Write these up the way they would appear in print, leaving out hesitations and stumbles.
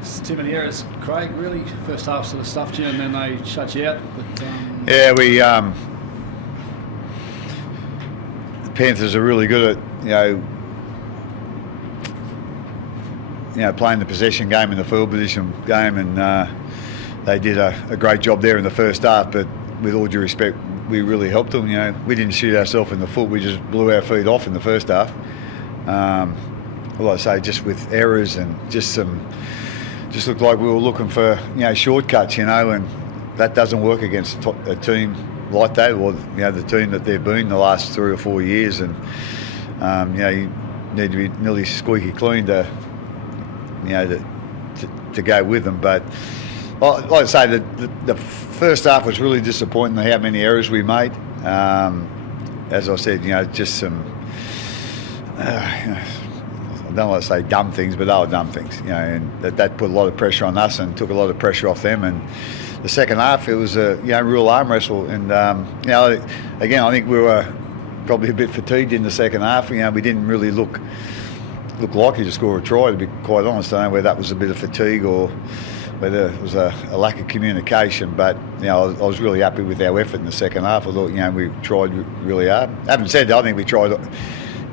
It's too many errors, Craig. Really, first half sort of stuffed you, and then they shut you out. But yeah, the Panthers are really good at playing the possession game and the field position game, and they did a great job there in the first half. But with all due respect, we really helped them. We didn't shoot ourselves in the foot. We just blew our feet off in the first half. Like I say, just with errors and just looked like we were looking for shortcuts, and that doesn't work against a team like that, or the team that they've been the last 3 or 4 years, and you need to be nearly squeaky clean to go with them. But like I say, the first half was really disappointing. How many errors we made. As I said, just some. I don't want to say dumb things, but they were dumb things, and that put a lot of pressure on us and took a lot of pressure off them. And the second half, it was a real arm wrestle. And again, I think we were probably a bit fatigued in the second half. We didn't really look likely to score a try, to be quite honest. I don't know whether that was a bit of fatigue or whether it was a lack of communication. But I was really happy with our effort in the second half. I thought we tried really hard. Having said that, I think we tried.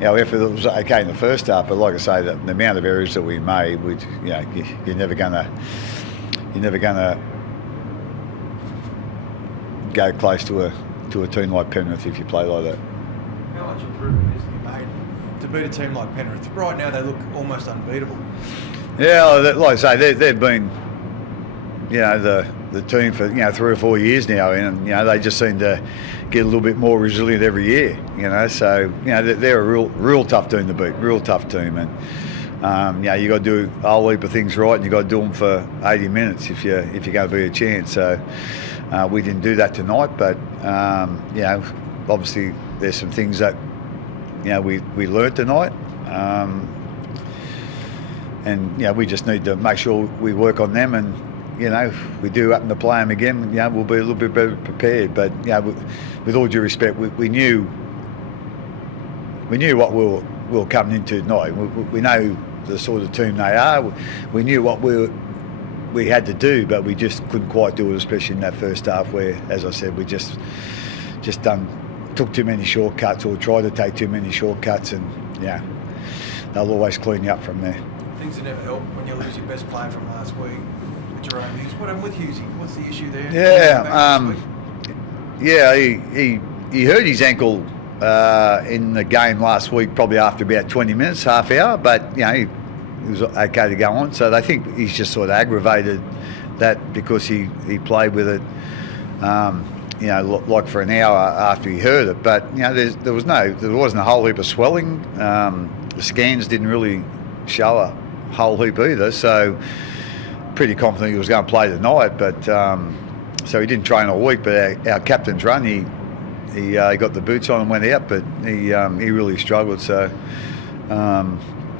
Our effort was okay in the first half, but like I say, the amount of errors that we made, you're never gonna go close to a team like Penrith if you play like that. How much improvement is to be made to beat a team like Penrith? Right now, they look almost unbeatable. Yeah, like I say, they've been the team for 3 or 4 years now, and they just seem to get a little bit more resilient every year. So they're a real tough team to beat, real tough team, and you got to do a whole heap of things right, and you got to do them for 80 minutes if you're going to be a chance. So we didn't do that tonight, but obviously there's some things that we learned tonight. And we just need to make sure we work on them, and if we do happen to play them again, we'll be a little bit better prepared. But with all due respect, we knew what we were coming into tonight. We know the sort of team they are. We knew what we had to do, but we just couldn't quite do it, especially in that first half, where, as I said, we just took too many shortcuts, or tried to take too many shortcuts, and they'll always clean you up from there. Things that never help when you lose your best player from last week. Jerome Hughes. What happened with Hughesy? What's the issue there? He hurt his ankle in the game last week, probably after about 20 minutes, half hour, but he was okay to go on. So they think he's just sort of aggravated that because he played with it, like for an hour after he hurt it. But there wasn't a whole heap of swelling. The scans didn't really show a whole heap either. So pretty confident he was going to play tonight, but so he didn't train all week. But our captain's run, he got the boots on and went out, but he really struggled. So I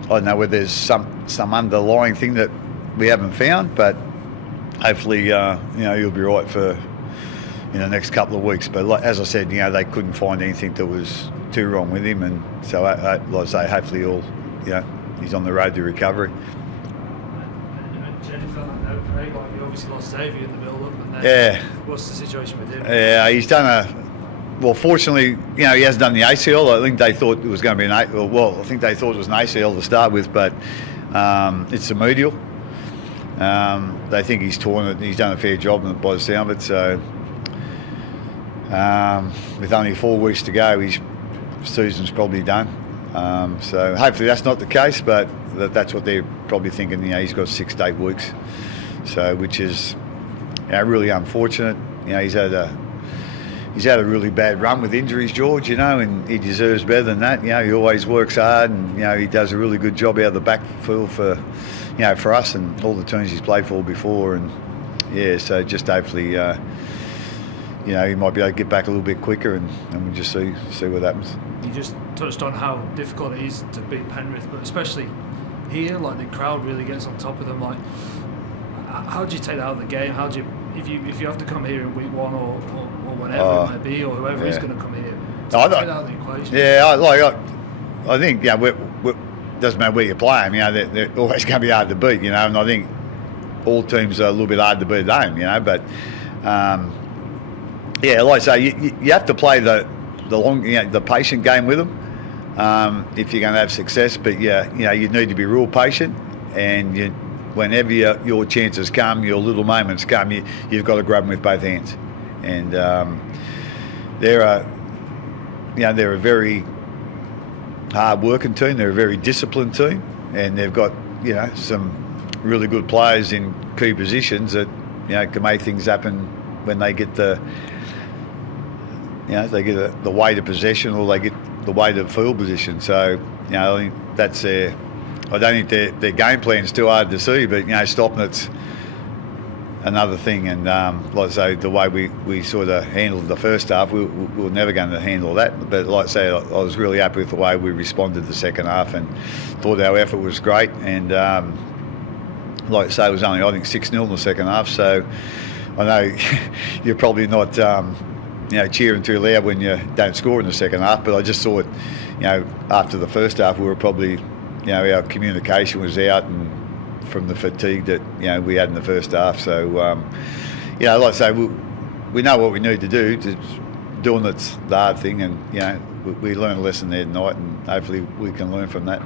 don't know whether there's some underlying thing that we haven't found, but hopefully he'll be right for the next couple of weeks. But as I said, they couldn't find anything that was too wrong with him, and so like I say, hopefully he's on the road to recovery. Craig, you obviously lost Xavier in the build-up, and then what's the situation with him? Yeah, he's done fortunately, he hasn't done the ACL. I think they thought it was going to be I think they thought it was an ACL to start with, but it's a medial. They think he's torn it. He's done a fair job by the sound of it. So with only 4 weeks to go, his season's probably done. So hopefully that's not the case, but that's what they're probably thinking. He's got 6 to 8 weeks, so which is really unfortunate. He's had a really bad run with injuries, George. And he deserves better than that. He always works hard, and he does a really good job out of the backfield for for us and all the teams he's played for before. And so just hopefully he might be able to get back a little bit quicker, and we'll just see what happens. You just touched on how difficult it is to beat Penrith, but especially here, like the crowd really gets on top of them. Like, how do you take that out of the game? How do you, if you have to come here in week 1 or whatever it might be, or whoever is going to come here, take that out of the equation? I think it doesn't matter where you play them. They're always going to be hard to beat. And I think all teams are a little bit hard to beat at home, but yeah, like I say, you have to play the long, the patient game with them if you're going to have success. But you need to be real patient, and whenever your chances come, your little moments come, you've got to grab them with both hands. And they're a very hard-working team. They're a very disciplined team, and they've got some really good players in key positions that can make things happen when they get the weight of possession, or they get the weight of field position. So I think that's their. I don't think their game plan is too hard to see, but stopping it's another thing. And like I say, the way we sort of handled the first half, we were never going to handle that. But like I say, I was really happy with the way we responded the second half, and thought our effort was great. And like I say, it was only, I think, 6-0 in the second half. So I know you're probably not cheering too loud when you don't score in the second half, but I just thought after the first half we were probably our communication was out, and from the fatigue that we had in the first half. So like I say, we know what we need to do. Doing it's the hard thing, and we learned a lesson there tonight, and hopefully we can learn from that.